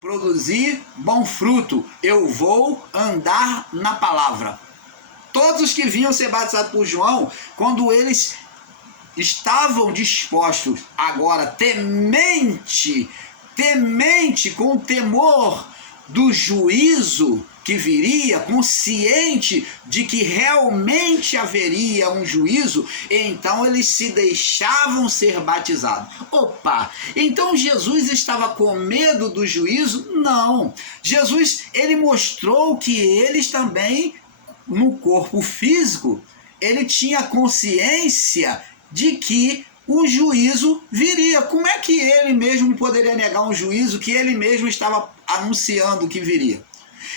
produzir bom fruto, eu vou andar na palavra. Todos os que vinham ser batizados por João, quando eles estavam dispostos agora, temente, com temor do juízo que viria, consciente de que realmente haveria um juízo, então eles se deixavam ser batizados. Opa, então Jesus estava com medo do juízo? Não. Jesus, ele mostrou que eles também, no corpo físico, ele tinha consciência de que o juízo viria. Como é que ele mesmo poderia negar um juízo que ele mesmo estava anunciando que viria?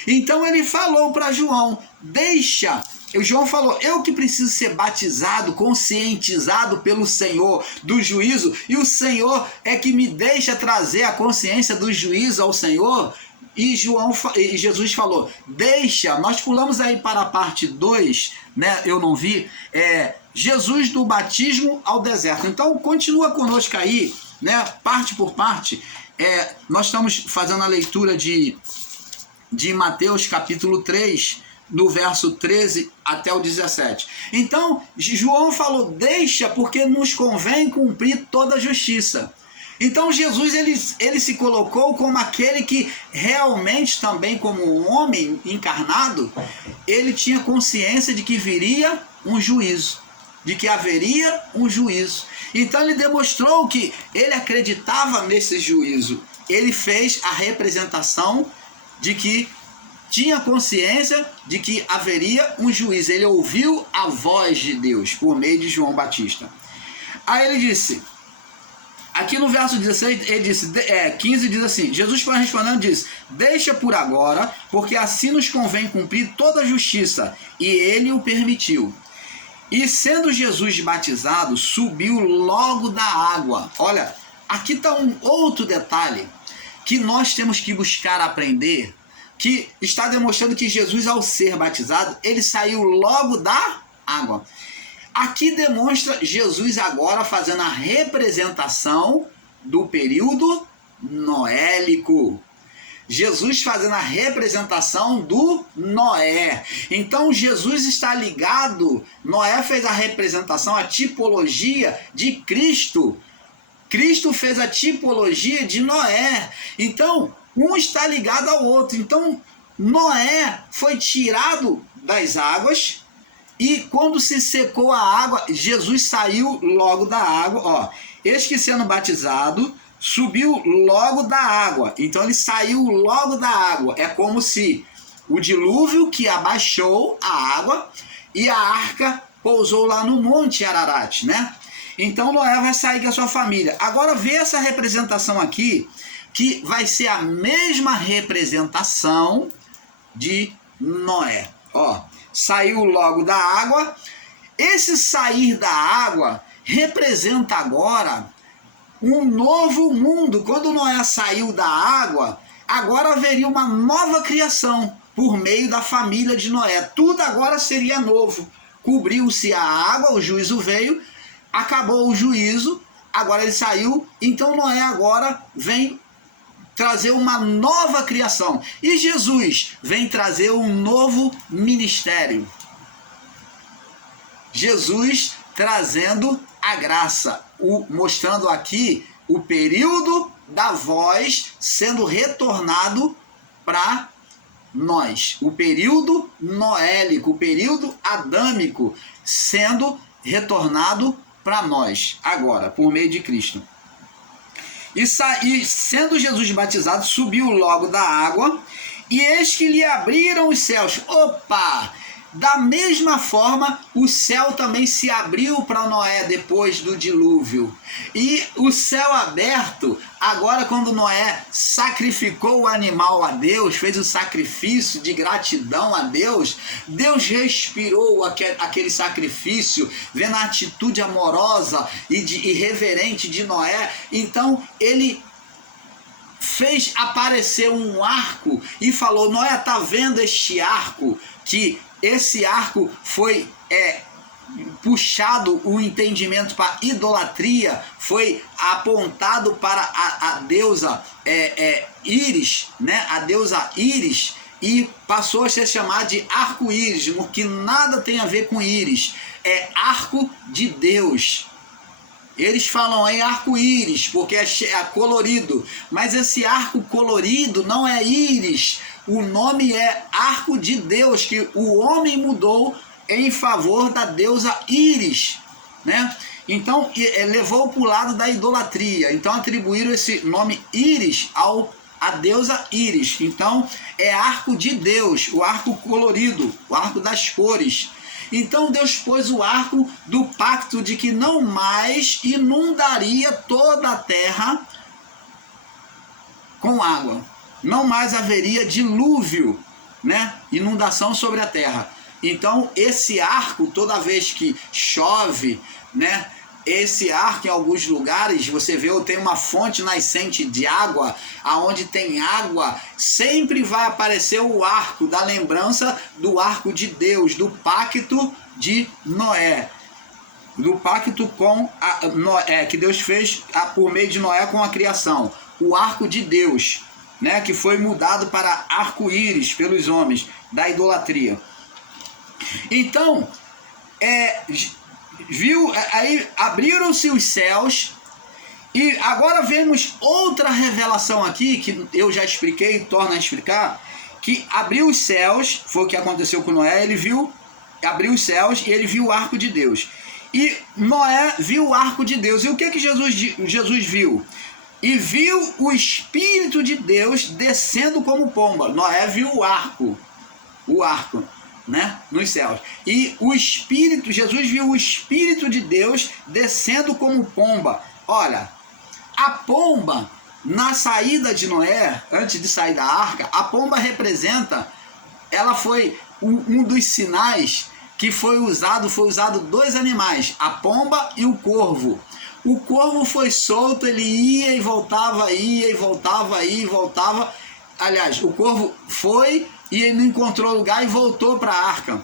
Então ele falou para João, deixa. O João falou, eu que preciso ser batizado, conscientizado pelo Senhor do juízo, e o Senhor é que me deixa trazer a consciência do juízo ao Senhor. E Jesus falou, deixa. Nós pulamos aí para a parte 2, né? Eu não vi, Jesus do batismo ao deserto. Então continua conosco aí, né? Parte por parte. Nós estamos fazendo a leitura de Mateus capítulo 3, do verso 13 até o 17. Então João falou, deixa, porque nos convém cumprir toda a justiça. Então Jesus, ele se colocou como aquele que realmente também, como um homem encarnado, ele tinha consciência de que viria um juízo, de que haveria um juízo. Então ele demonstrou que ele acreditava nesse juízo. Ele fez a representação de que tinha consciência de que haveria um juízo. Ele ouviu a voz de Deus por meio de João Batista. Aí ele disse... Aqui no verso 16, ele disse, 15 diz assim, Jesus respondendo disse, deixa por agora, porque assim nos convém cumprir toda a justiça, e ele o permitiu. E sendo Jesus batizado, subiu logo da água. Olha, aqui está um outro detalhe que nós temos que buscar aprender, que está demonstrando que Jesus, ao ser batizado, ele saiu logo da água. Aqui demonstra Jesus agora fazendo a representação do período noélico. Jesus fazendo a representação do Noé. Então Jesus está ligado, Noé fez a representação, a tipologia de Cristo. Cristo fez a tipologia de Noé. Então, um está ligado ao outro. Então, Noé foi tirado das águas. E quando se secou a água, Jesus saiu logo da água. Ó, eis que sendo batizado, subiu logo da água. Então ele saiu logo da água. É como se o dilúvio que abaixou a água e a arca pousou lá no Monte Ararat, né? Então Noé vai sair com a sua família. Agora vê essa representação aqui, que vai ser a mesma representação de Noé. Ó, saiu logo da água. Esse sair da água representa agora um novo mundo. Quando Noé saiu da água, agora haveria uma nova criação por meio da família de Noé. Tudo agora seria novo. Cobriu-se a água, o juízo veio, acabou o juízo, agora ele saiu. Então Noé agora vem trazer uma nova criação. E Jesus vem trazer um novo ministério. Jesus trazendo a graça, mostrando aqui o período da voz sendo retornado para nós. O período noélico, o período adâmico sendo retornado para nós, agora, por meio de Cristo. E sendo Jesus batizado, subiu logo da água, e eis que lhe abriram os céus. Opa! Da mesma forma, o céu também se abriu para Noé depois do dilúvio. E o céu aberto, agora quando Noé sacrificou o animal a Deus, fez o sacrifício de gratidão a Deus, Deus respirou aquele sacrifício, vendo a atitude amorosa e reverente de Noé. Então ele fez aparecer um arco e falou, Noé, está vendo este arco? Que esse arco foi puxado o entendimento para idolatria, foi apontado para a deusa Íris, né? A deusa Íris, e passou a ser chamada de arco-íris, que nada tem a ver com íris, é arco de Deus. Eles falam aí arco-íris, porque é colorido, mas esse arco colorido não é íris, o nome é arco de Deus, que o homem mudou em favor da deusa Íris, né? Então levou para o lado da idolatria, então atribuíram esse nome Íris a deusa Íris. Então é arco de Deus, o arco colorido, o arco das cores. Então Deus pôs o arco do pacto de que não mais inundaria toda a terra com água. Não mais haveria dilúvio, né? Inundação sobre a terra. Então esse arco, toda vez que chove, né? Esse arco, em alguns lugares, você vê, tem uma fonte nascente de água, aonde tem água, sempre vai aparecer o arco da lembrança do arco de Deus, do pacto de Noé, do pacto com Noé, que Deus fez por meio de Noé com a criação, o arco de Deus, né, que foi mudado para arco-íris pelos homens da idolatria. Então, aí abriram-se os céus, e agora vemos outra revelação aqui, que eu já expliquei e torno a explicar, que abriu os céus, foi o que aconteceu com Noé, abriu os céus e ele viu o arco de Deus. E Noé viu o arco de Deus. E o que Jesus viu? E viu o Espírito de Deus descendo como pomba. Noé viu o arco, né, nos céus. E o Espírito, Jesus viu o Espírito de Deus descendo como pomba. Olha, a pomba, na saída de Noé, antes de sair da arca, a pomba representa, ela foi um dos sinais que foi usado dois animais, a pomba e o corvo. O corvo foi solto, ele ia e voltava, ia e voltava, ia e voltava. Aliás, o corvo foi e ele não encontrou lugar e voltou para a arca.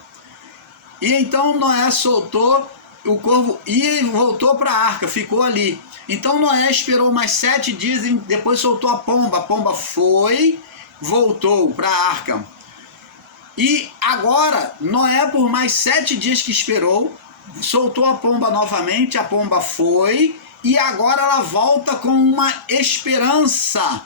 E então Noé soltou, o corvo ia e voltou para a arca, ficou ali. Então Noé esperou mais 7 dias e depois soltou a pomba foi, voltou para a arca. E agora, Noé, por mais 7 dias que esperou, soltou a pomba novamente, a pomba foi, e agora ela volta com uma esperança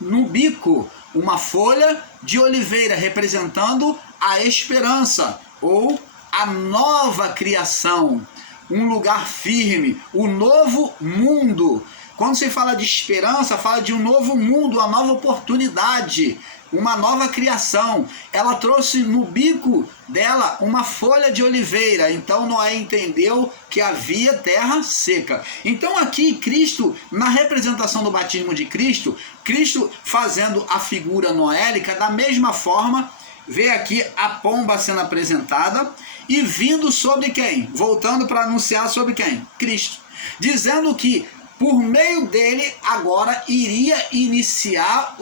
no bico, uma folha de oliveira, representando a esperança, ou a nova criação, um lugar firme, o novo mundo. Quando se fala de esperança, fala de um novo mundo, uma nova oportunidade, uma nova criação. Ela trouxe no bico dela uma folha de oliveira. Então Noé entendeu que havia terra seca. Então aqui Cristo, na representação do batismo de Cristo, Cristo fazendo a figura noélica, da mesma forma, vê aqui a pomba sendo apresentada e vindo sobre quem? Voltando para anunciar sobre quem? Cristo. Dizendo que por meio dele agora iria iniciar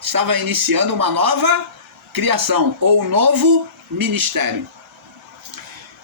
estava iniciando uma nova criação, ou um novo ministério.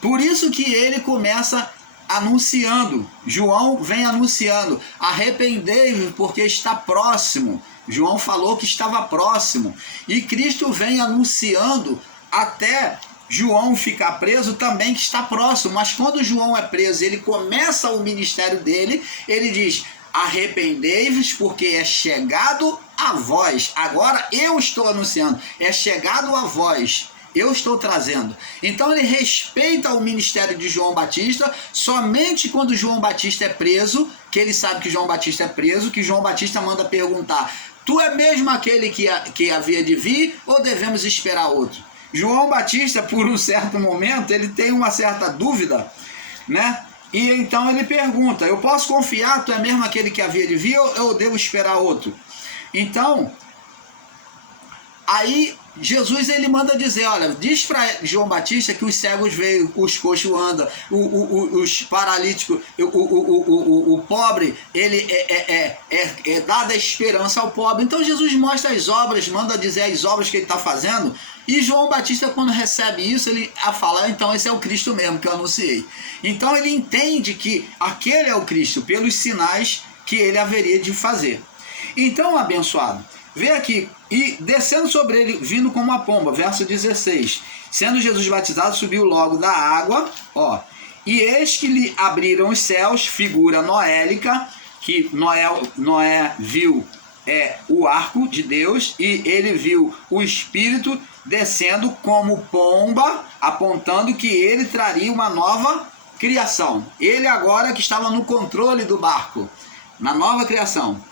Por isso que ele começa anunciando, João vem anunciando, arrependei-vos porque está próximo. João falou que estava próximo, e Cristo vem anunciando até João ficar preso também, que está próximo. Mas quando João é preso, ele começa o ministério dele, ele diz: arrependei-vos porque é chegado a vós. Agora eu estou anunciando, é chegado a vós, eu estou trazendo. Então ele respeita o ministério de João Batista. Somente quando João Batista é preso, que ele sabe que João Batista é preso, que João Batista manda perguntar: tu é mesmo aquele que havia de vir, ou devemos esperar outro? João Batista, por um certo momento, ele tem uma certa dúvida, né? E então ele pergunta: eu posso confiar, tu é mesmo aquele que havia de vir, ou eu devo esperar outro? Então, aí Jesus ele manda dizer: olha, diz para João Batista que os cegos veem, os coxos andam, os paralíticos, o pobre, ele é dada esperança ao pobre. Então Jesus mostra as obras, manda dizer as obras que ele está fazendo, e João Batista, quando recebe isso, ele fala: então esse é o Cristo mesmo que eu anunciei. Então ele entende que aquele é o Cristo, pelos sinais que ele haveria de fazer. Então, abençoado, vê aqui, e descendo sobre ele, vindo como uma pomba, verso 16. Sendo Jesus batizado, subiu logo da água, ó, e eis que lhe abriram os céus, figura noélica, que Noé viu o arco de Deus, e ele viu o Espírito descendo como pomba, apontando que ele traria uma nova criação. Ele agora que estava no controle do barco, na nova criação.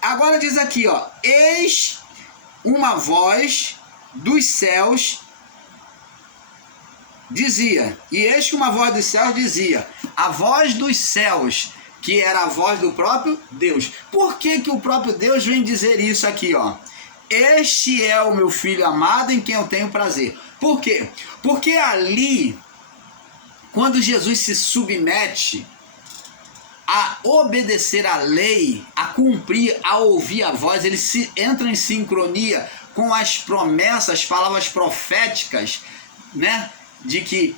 Agora diz aqui, ó, eis uma voz dos céus dizia, e eis que uma voz dos céus dizia, a voz dos céus, que era a voz do próprio Deus. Por que que o próprio Deus vem dizer isso aqui, ó? Este é o meu filho amado em quem eu tenho prazer. Por quê? Porque ali, quando Jesus se submete a obedecer a lei, a cumprir, a ouvir a voz, ele entra em sincronia com as promessas, as palavras proféticas, né? De que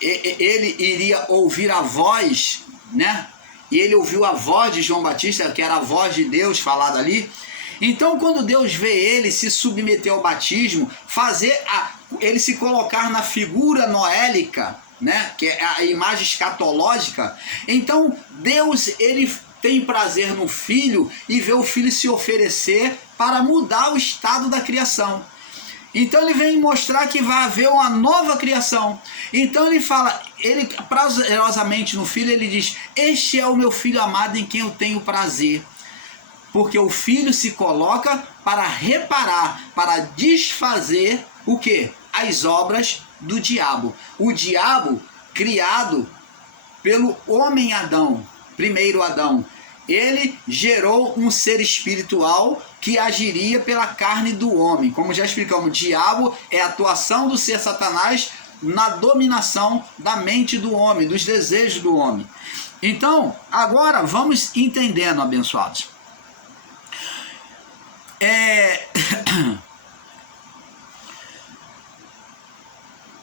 ele iria ouvir a voz, né? E ele ouviu a voz de João Batista, que era a voz de Deus falada ali. Então, quando Deus vê ele se submeter ao batismo, ele se colocar na figura noélica, né, que é a imagem escatológica, então Deus, ele tem prazer no filho e vê o filho se oferecer para mudar o estado da criação. Então ele vem mostrar que vai haver uma nova criação. Então ele fala, ele prazerosamente no filho, ele diz, este é o meu filho amado em quem eu tenho prazer. Porque o filho se coloca para reparar, para desfazer o quê? As obras do diabo. O diabo criado pelo homem Adão, primeiro Adão. Ele gerou um ser espiritual que agiria pela carne do homem. Como já explicamos, o diabo é a atuação do ser Satanás na dominação da mente do homem, dos desejos do homem. Então, agora vamos entendendo, abençoados.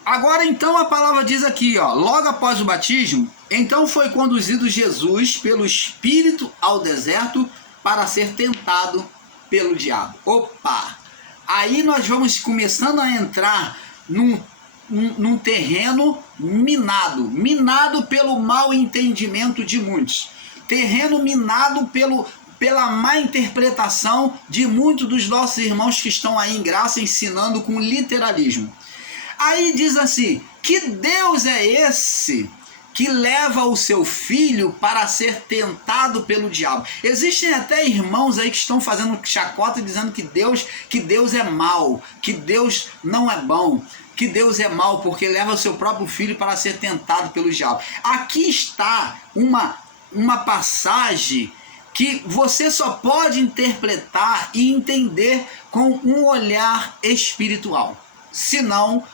Agora então a palavra diz aqui, ó, logo após o batismo, então foi conduzido Jesus pelo Espírito ao deserto para ser tentado pelo diabo. Opa! Aí nós vamos começando a entrar num terreno minado pelo mau entendimento de muitos. Terreno minado pela má interpretação de muitos dos nossos irmãos que estão aí em graça ensinando com literalismo. Aí diz assim, que Deus é esse que leva o seu filho para ser tentado pelo diabo? Existem até irmãos aí que estão fazendo chacota dizendo que Deus é mau, que Deus não é bom, que Deus é mau porque leva o seu próprio filho para ser tentado pelo diabo. Aqui está uma passagem que você só pode interpretar e entender com um olhar espiritual. Senão,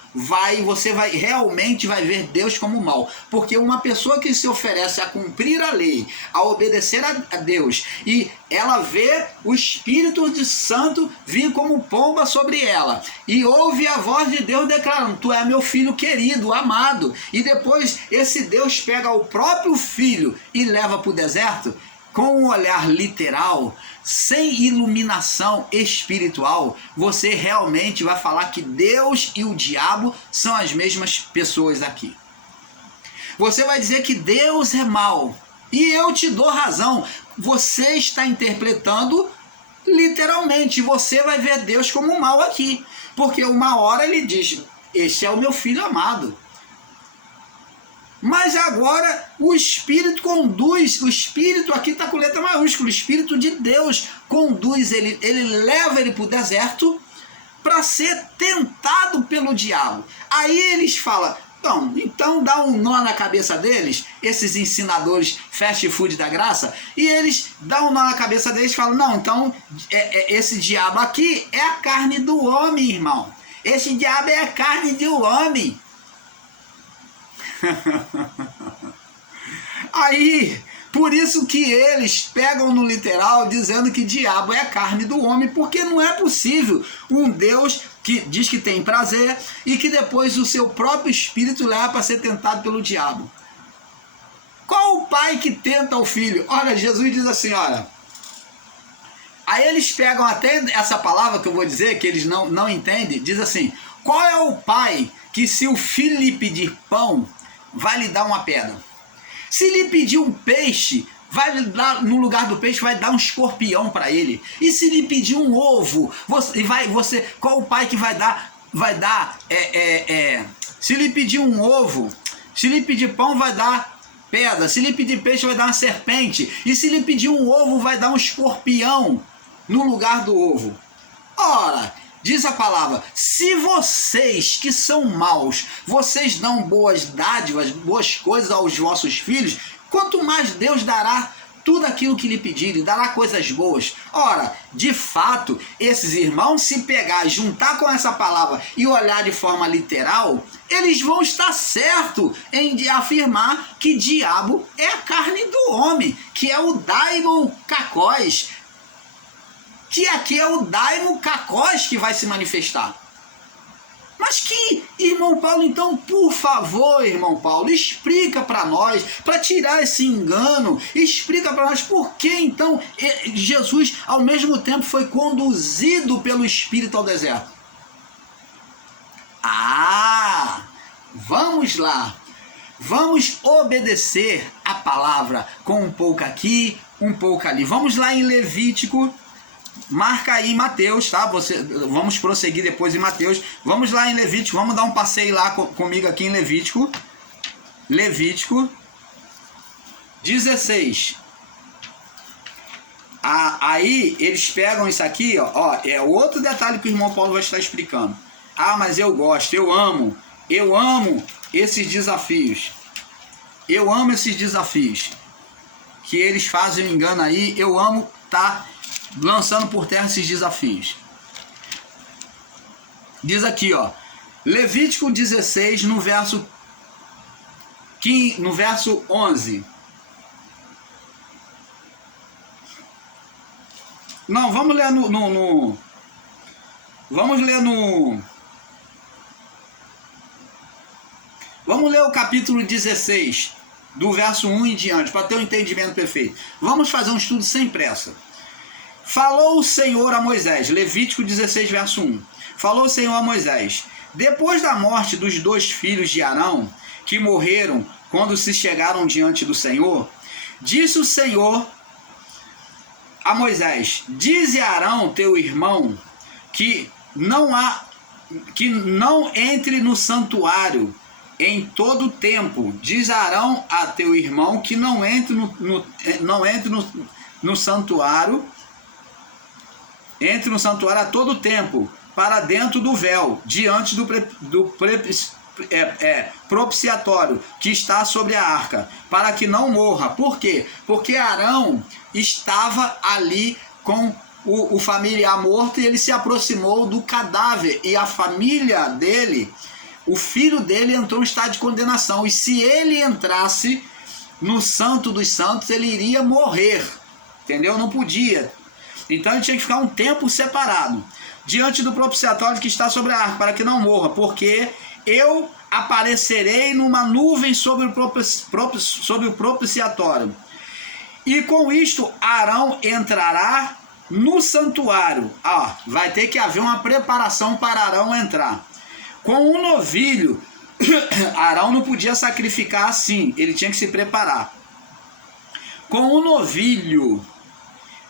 você realmente vai ver Deus como mal. Porque uma pessoa que se oferece a cumprir a lei, a obedecer a Deus, e ela vê o Espírito de Santo vir como pomba sobre ela, e ouve a voz de Deus declarando, tu é meu filho querido, amado, e depois esse Deus pega o próprio filho e leva para o deserto, com um olhar literal, sem iluminação espiritual, você realmente vai falar que Deus e o diabo são as mesmas pessoas aqui. Você vai dizer que Deus é mau. E eu te dou razão. Você está interpretando literalmente. Você vai ver Deus como mau aqui. Porque uma hora ele diz, este é o meu filho amado. Mas agora o Espírito conduz, o Espírito aqui está com letra maiúscula, o Espírito de Deus conduz ele leva ele para o deserto para ser tentado pelo diabo. Aí eles falam, não, então dá um nó na cabeça deles, esses ensinadores fast food da graça, e eles dão um nó na cabeça deles e falam, não, então esse diabo aqui é a carne do homem, irmão. Esse diabo é a carne do homem. Aí, por isso que eles pegam no literal dizendo que diabo é a carne do homem, porque não é possível um Deus que diz que tem prazer e que depois o seu próprio espírito leva para ser tentado pelo diabo. Qual o pai que tenta o filho? Olha, Jesus diz assim, olha, Aí eles pegam até essa palavra que eu vou dizer, que eles não entendem, diz assim: qual é o pai que, se o filho lhe pedir pão, vai lhe dar uma pedra? Se lhe pedir um peixe, vai lhe dar, no lugar do peixe, vai dar um escorpião para ele. E se lhe pedir um ovo, qual o pai que vai dar, se lhe pedir um ovo, se lhe pedir pão, vai dar pedra. Se lhe pedir peixe, vai dar uma serpente. E se lhe pedir um ovo, vai dar um escorpião no lugar do ovo. Ora, diz a palavra: se vocês que são maus, vocês dão boas dádivas, boas coisas aos vossos filhos, quanto mais Deus dará tudo aquilo que lhe pedirem, dará coisas boas. Ora, de fato, esses irmãos, se pegar, juntar com essa palavra e olhar de forma literal, eles vão estar certo em afirmar que diabo é a carne do homem, que é o daimon kakós, que aqui é o daimon kakós que vai se manifestar. Mas que, irmão Paulo, então, por favor, irmão Paulo, explica para nós, para tirar esse engano, explica para nós por que, então, Jesus, ao mesmo tempo, foi conduzido pelo Espírito ao deserto. Ah, vamos lá, vamos obedecer a palavra com um pouco aqui, um pouco ali. Vamos lá em Levítico. Marca aí em Mateus, tá? Vamos prosseguir depois em Mateus. Vamos lá em Levítico, vamos dar um passeio lá comigo aqui em Levítico. Levítico 16. Aí eles pegam isso aqui, ó, é outro detalhe que o irmão Paulo vai estar explicando. Ah, mas eu gosto, eu amo esses desafios. Eu amo esses desafios que eles fazem um engano aí. Eu amo tá lançando por terra esses desafios. Diz aqui, ó, Levítico 16, no verso 11. Não, vamos ler Vamos ler o capítulo 16, do verso 1 em diante, para ter um entendimento perfeito. Vamos fazer um estudo sem pressa. Falou o Senhor a Moisés, Levítico 16, verso 1. Falou o Senhor a Moisés: depois da morte dos 2 filhos de Arão, que morreram quando se chegaram diante do Senhor, disse o Senhor a Moisés: dize a Arão, teu irmão, que não entre no santuário em todo o tempo. Diz a Arão a teu irmão que não entre no santuário. Entre no santuário a todo tempo, para dentro do véu, diante do propiciatório que está sobre a arca, para que não morra. Por quê? Porque Arão estava ali com o familiar morto e ele se aproximou do cadáver, e a família dele, o filho dele, entrou em estado de condenação, e se ele entrasse no Santo dos Santos, ele iria morrer, entendeu? Não podia. Então ele tinha que ficar um tempo separado, diante do propiciatório que está sobre a arca, para que não morra, porque eu aparecerei numa nuvem sobre o propiciatório. E com isto Arão entrará no santuário. Vai ter que haver uma preparação para Arão entrar. Com um novilho, Arão não podia sacrificar assim, ele tinha que se preparar. Com um novilho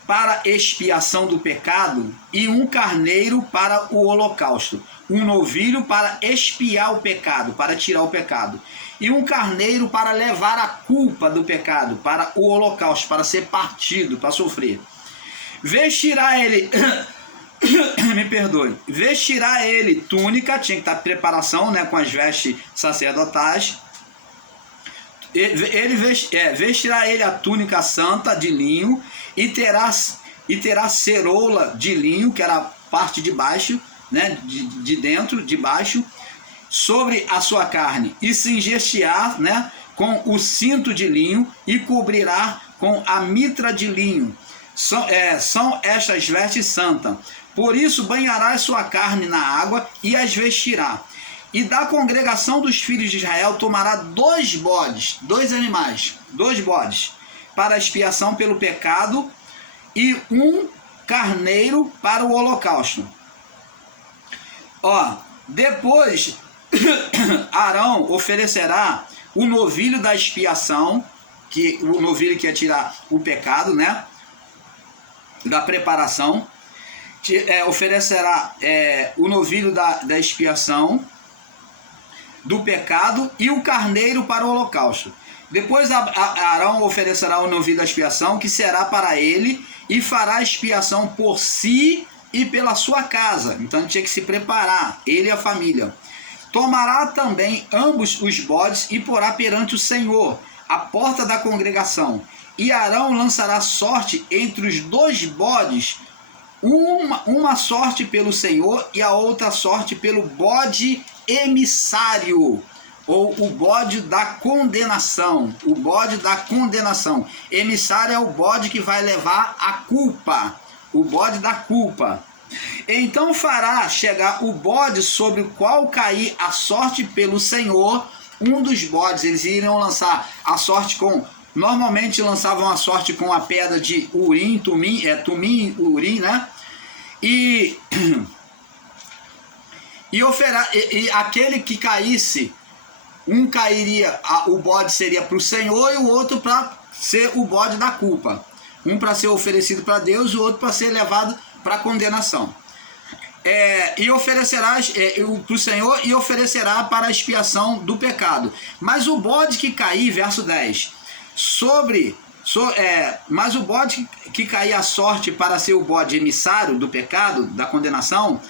para expiação do pecado, e um carneiro para o holocausto. Um novilho para expiar o pecado, para tirar o pecado. E um carneiro para levar a culpa do pecado, para o holocausto, para ser partido, para sofrer. Vestirá ele, vestirá ele túnica, tinha que estar em preparação, né, com as vestes sacerdotais. Vestirá ele a túnica santa de linho, e terá ceroula de linho, que era a parte de baixo, né, de dentro, de baixo, sobre a sua carne, e cingir-se-á, né, com o cinto de linho, e cobrirá com a mitra de linho. São estas vestes santas. Por isso banhará sua carne na água e as vestirá. E da congregação dos filhos de Israel tomará 2 bodes, 2 animais, 2 bodes, para expiação pelo pecado, e um carneiro para o holocausto. Ó, depois Arão oferecerá o novilho da expiação, que o novilho que ia tirar o pecado, né, da preparação. Oferecerá o novilho da expiação do pecado e o carneiro para o holocausto. Depois Arão oferecerá o novilho da expiação, que será para ele, e fará expiação por si e pela sua casa. Então tinha que se preparar, ele e a família. Tomará também ambos os bodes e porá perante o Senhor, à porta da congregação. E Arão lançará sorte entre os dois bodes, uma sorte pelo Senhor e a outra sorte pelo bode emissário, ou o bode da condenação. O bode da condenação. Emissário é o bode que vai levar a culpa. O bode da culpa. Então fará chegar o bode sobre o qual cair a sorte pelo Senhor. Um dos bodes, eles iriam lançar a sorte com... Normalmente lançavam a sorte com a pedra de Urim, Tumim, Urim, né? E aquele que caísse, um cairia, o bode seria para o Senhor e o outro para ser o bode da culpa. Um para ser oferecido para Deus e o outro para ser levado para a condenação. E oferecerá para o Senhor e oferecerá para a expiação do pecado. Mas o bode que cair, verso 10, mas o bode que cair a sorte para ser o bode emissário do pecado, da condenação,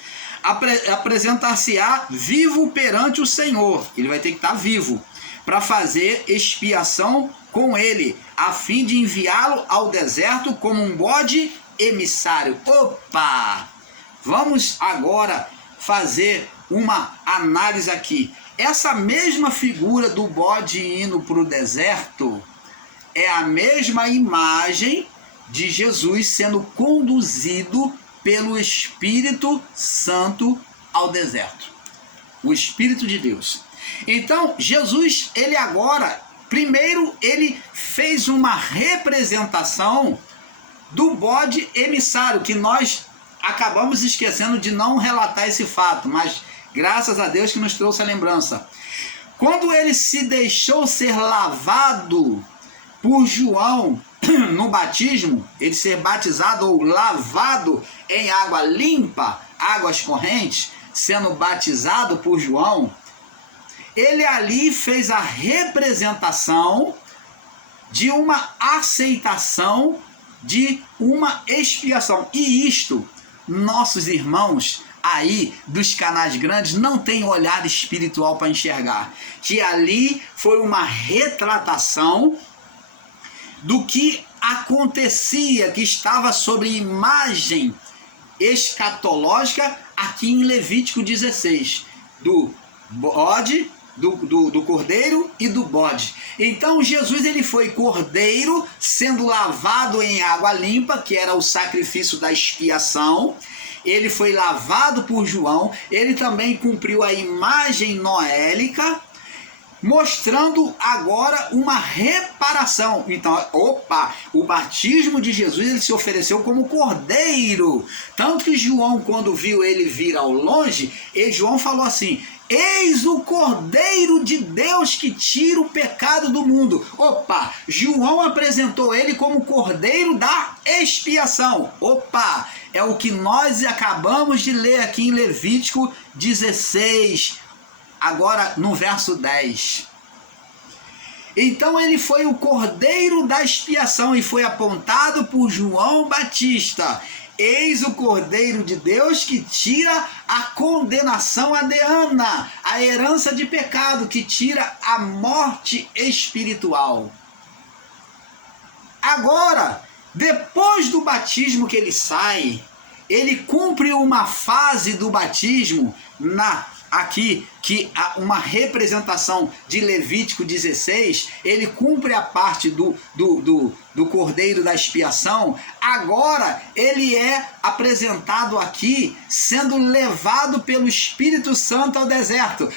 apresentar-se-á vivo perante o Senhor. Ele vai ter que estar vivo para fazer expiação com ele, a fim de enviá-lo ao deserto como um bode emissário. Opa! Vamos agora fazer uma análise aqui. Essa mesma figura do bode indo para o deserto é a mesma imagem de Jesus sendo conduzido pelo Espírito Santo ao deserto. O Espírito de Deus. Então, Jesus, ele agora, primeiro, ele fez uma representação do bode emissário, que nós acabamos esquecendo de não relatar esse fato, mas graças a Deus que nos trouxe a lembrança. Quando ele se deixou ser lavado por João no batismo, ele ser batizado ou lavado em água limpa, águas correntes, sendo batizado por João, ele ali fez a representação de uma aceitação, de uma expiação. E isto, nossos irmãos aí dos canais grandes não têm olhar espiritual para enxergar, que ali foi uma retratação do que acontecia, que estava sobre imagem escatológica aqui em Levítico 16, do bode, do cordeiro e do bode. Então Jesus, ele foi cordeiro sendo lavado em água limpa, que era o sacrifício da expiação. Ele foi lavado por João, ele também cumpriu a imagem noélica, mostrando agora uma reparação. Então, o batismo de Jesus, ele se ofereceu como cordeiro. Tanto que João, quando viu ele vir ao longe, João falou assim: eis o Cordeiro de Deus que tira o pecado do mundo. João apresentou ele como Cordeiro da expiação. É o que nós acabamos de ler aqui em Levítico 16, agora no verso 10. Então ele foi o Cordeiro da expiação e foi apontado por João Batista. Eis o Cordeiro de Deus que tira a condenação adeana, a herança de pecado, que tira a morte espiritual. Agora, depois do batismo que ele sai, ele cumpre uma fase do batismo aqui, que uma representação de Levítico 16, ele cumpre a parte do Cordeiro da expiação. Agora ele é apresentado aqui sendo levado pelo Espírito Santo ao deserto.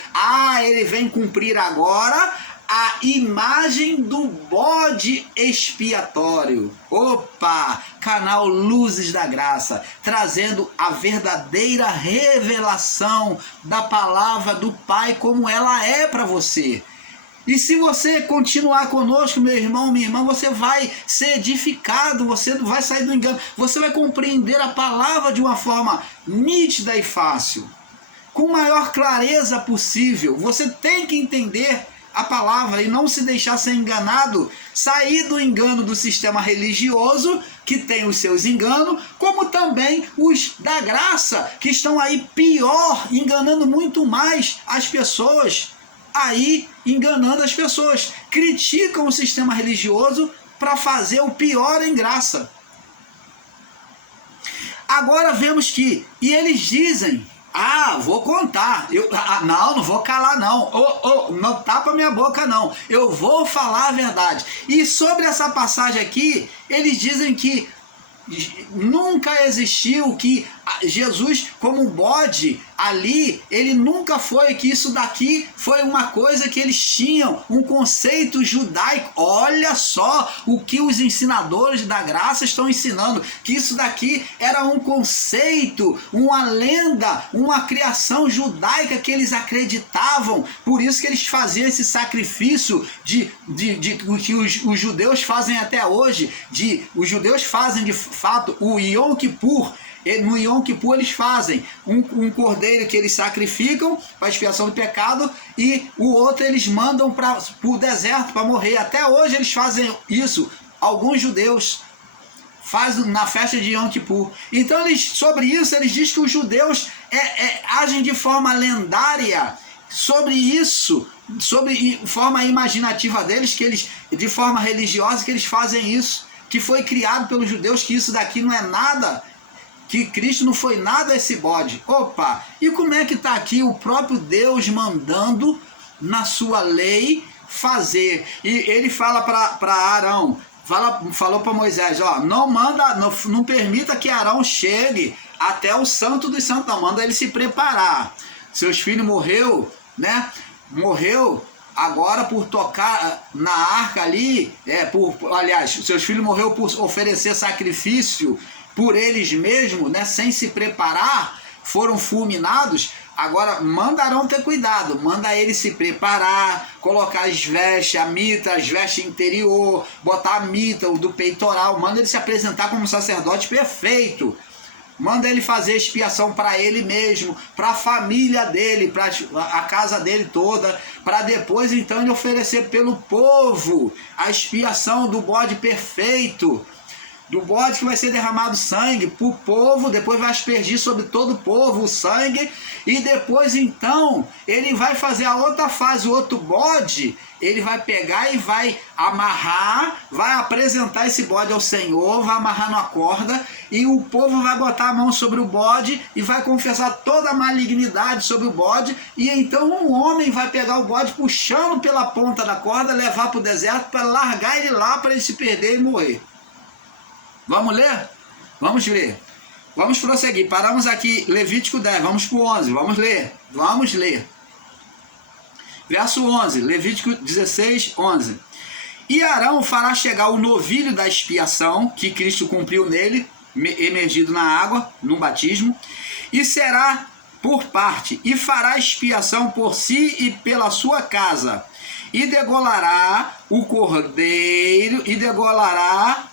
Ele vem cumprir agora a imagem do bode expiatório. Opa! Canal Luzes da Graça, trazendo a verdadeira revelação da palavra do Pai como ela é para você. E se você continuar conosco, meu irmão, minha irmã, você vai ser edificado, você não vai sair do engano, você vai compreender a palavra de uma forma nítida e fácil, com maior clareza possível. Você tem que entender a palavra e não se deixar ser enganado, sair do engano do sistema religioso, que tem os seus enganos, como também os da graça, que estão aí pior, enganando muito mais as pessoas, aí enganando as pessoas, criticam o sistema religioso para fazer o pior em graça. Agora vemos que, e eles dizem, vou contar, não vou calar não, não tapa minha boca não, eu vou falar a verdade. E sobre essa passagem aqui, eles dizem que nunca existiu, que Jesus como bode ali, ele nunca foi, que isso daqui foi uma coisa que eles tinham, um conceito judaico. Olha só o que os ensinadores da graça estão ensinando, que isso daqui era um conceito, uma lenda, uma criação judaica que eles acreditavam, por isso que eles faziam esse sacrifício de que os judeus fazem até hoje, os judeus fazem de fato o Yom Kippur. No Yom Kippur eles fazem um cordeiro que eles sacrificam para expiação do pecado, e o outro eles mandam para o deserto para morrer. Até hoje eles fazem isso, alguns judeus fazem na festa de Yom Kippur. Então sobre isso eles dizem que os judeus agem de forma lendária sobre isso, sobre forma imaginativa deles, que eles, de forma religiosa, que eles fazem isso, que foi criado pelos judeus, que isso daqui não é nada, que Cristo não foi nada esse bode. Opa! E como é que está aqui o próprio Deus mandando na sua lei fazer? E ele fala para Arão, falou para Moisés, não permita que Arão chegue até o Santo dos Santos, não, manda ele se preparar. Seus filhos morreu agora por tocar na arca ali, seus filhos morreu por oferecer sacrifício por eles mesmos, né, sem se preparar, foram fulminados. Agora manda Arão ter cuidado, manda ele se preparar, colocar as vestes, a mitra, as vestes interior, botar a mitra do peitoral, manda ele se apresentar como sacerdote perfeito. Manda ele fazer expiação para ele mesmo, para a família dele, para a casa dele toda, para depois então ele oferecer pelo povo a expiação do bode perfeito, do bode que vai ser derramado sangue para o povo, depois vai aspergir sobre todo o povo o sangue, e depois então ele vai fazer a outra fase, o outro bode, ele vai pegar e vai amarrar, vai apresentar esse bode ao Senhor, vai amarrar numa corda, e o povo vai botar a mão sobre o bode e vai confessar toda a malignidade sobre o bode, e então um homem vai pegar o bode puxando pela ponta da corda, levar para o deserto, para largar ele lá, para ele se perder e morrer. Vamos ler? Vamos ler. Vamos prosseguir. Paramos aqui, Levítico 10, vamos para o 11, vamos ler. Vamos ler. Verso 11, Levítico 16, 11. E Arão fará chegar o novilho da expiação, que Cristo cumpriu nele, emergido na água, no batismo, e será por parte, e fará expiação por si e pela sua casa, e degolará o cordeiro, e degolará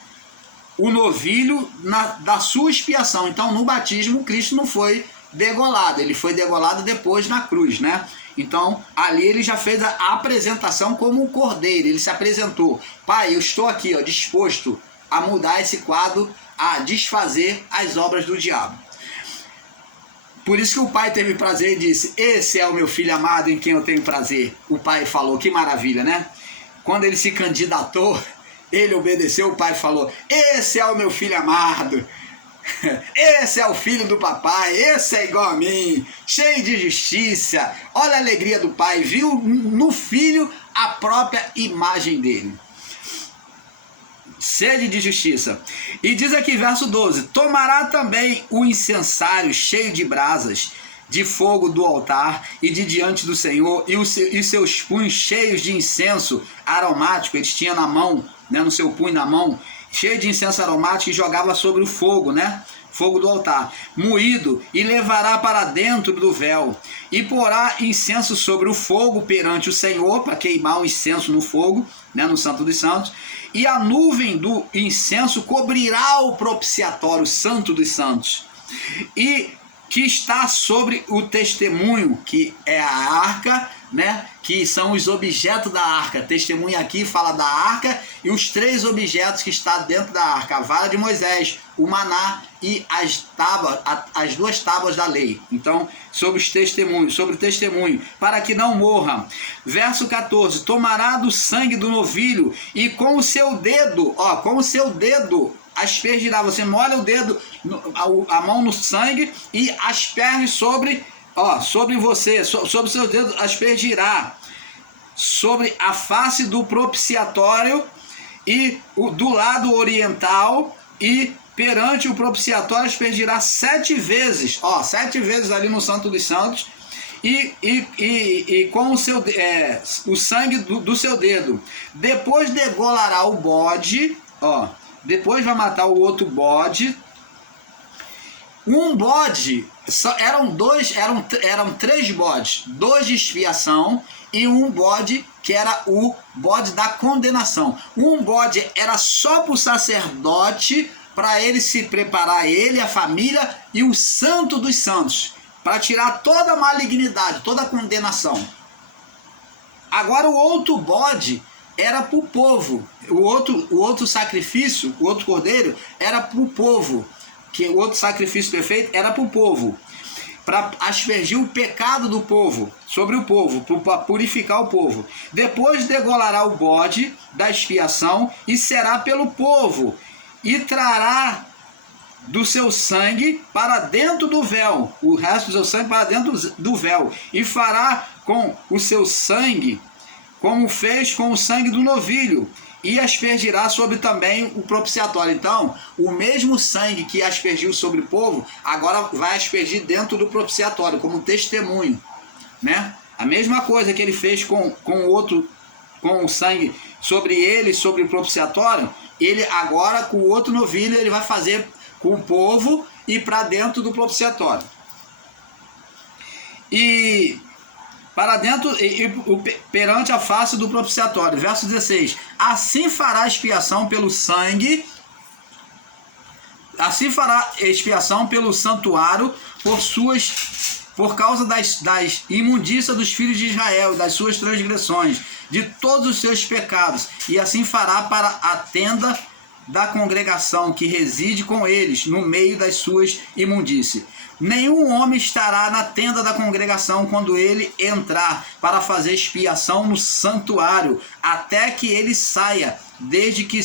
o novilho da sua expiação. Então no batismo Cristo não foi degolado, ele foi degolado depois na cruz, né? Então ali ele já fez a apresentação como um cordeiro, ele se apresentou: Pai, eu estou aqui, disposto a mudar esse quadro, a desfazer as obras do diabo. Por isso que o pai teve prazer e disse: esse é o meu filho amado em quem eu tenho prazer. O pai falou, que maravilha, né? Quando ele se candidatou, ele obedeceu, o pai falou: esse é o meu filho amado, esse é o filho do papai, esse é igual a mim, cheio de justiça. Olha a alegria do pai, viu no filho a própria imagem dele. Sede de justiça. E diz aqui verso 12: tomará também o incensário cheio de brasas, de fogo do altar e de diante do Senhor, e seus punhos cheios de incenso aromático, eles tinham na mão, né, no seu punho na mão, cheio de incenso aromático, e jogava sobre o fogo, né? Fogo do altar, moído, e levará para dentro do véu, e porá incenso sobre o fogo perante o Senhor, para queimar o incenso no fogo, né, no Santo dos Santos, e a nuvem do incenso cobrirá o propiciatório Santo dos Santos, e que está sobre o testemunho, que é a arca, né? Que são os objetos da arca. Testemunho aqui fala da arca e os 3 objetos que está dentro da arca: a vara de Moisés, o maná e as 2 tábuas da lei. Então, sobre o testemunho, para que não morra. Verso 14: tomará do sangue do novilho e com o seu dedo, aspergirá. Você molha o dedo, a mão no sangue e asperge sobre você, sobre seus dedos, aspergirá sobre a face do propiciatório e do lado oriental, e perante o propiciatório aspergirá 7 vezes, 7 vezes ali no Santo dos Santos, e com o sangue do seu dedo. Depois degolará o bode, depois vai matar o outro bode. Um bode, eram 3 bodes, 2 de expiação e um bode que era o bode da condenação. Um bode era só para o sacerdote, para ele se preparar, ele, a família e o santo dos santos, para tirar toda a malignidade, toda a condenação. Agora o outro bode era para o povo, o outro sacrifício, o outro cordeiro era para o povo, que o outro sacrifício perfeito era para o povo, para aspergir o pecado do povo, sobre o povo, para purificar o povo. Depois degolará o bode da expiação e será pelo povo, e trará do seu sangue para dentro do véu, o resto do seu sangue para dentro do véu, e fará com o seu sangue como fez com o sangue do novilho, e aspergirá sobre também o propiciatório. Então, o mesmo sangue que aspergiu sobre o povo, agora vai aspergir dentro do propiciatório, como testemunho, né? A mesma coisa que ele fez com o sangue sobre ele, sobre o propiciatório, ele agora, com o outro novilho, ele vai fazer com o povo e para dentro do propiciatório. E para dentro, perante a face do propiciatório. Verso 16: assim fará expiação pelo sangue, assim fará expiação pelo santuário por causa das imundícias dos filhos de Israel, das suas transgressões, de todos os seus pecados, e assim fará para a tenda da congregação que reside com eles no meio das suas imundícias. Nenhum homem estará na tenda da congregação quando ele entrar para fazer expiação no santuário, até que ele saia, desde que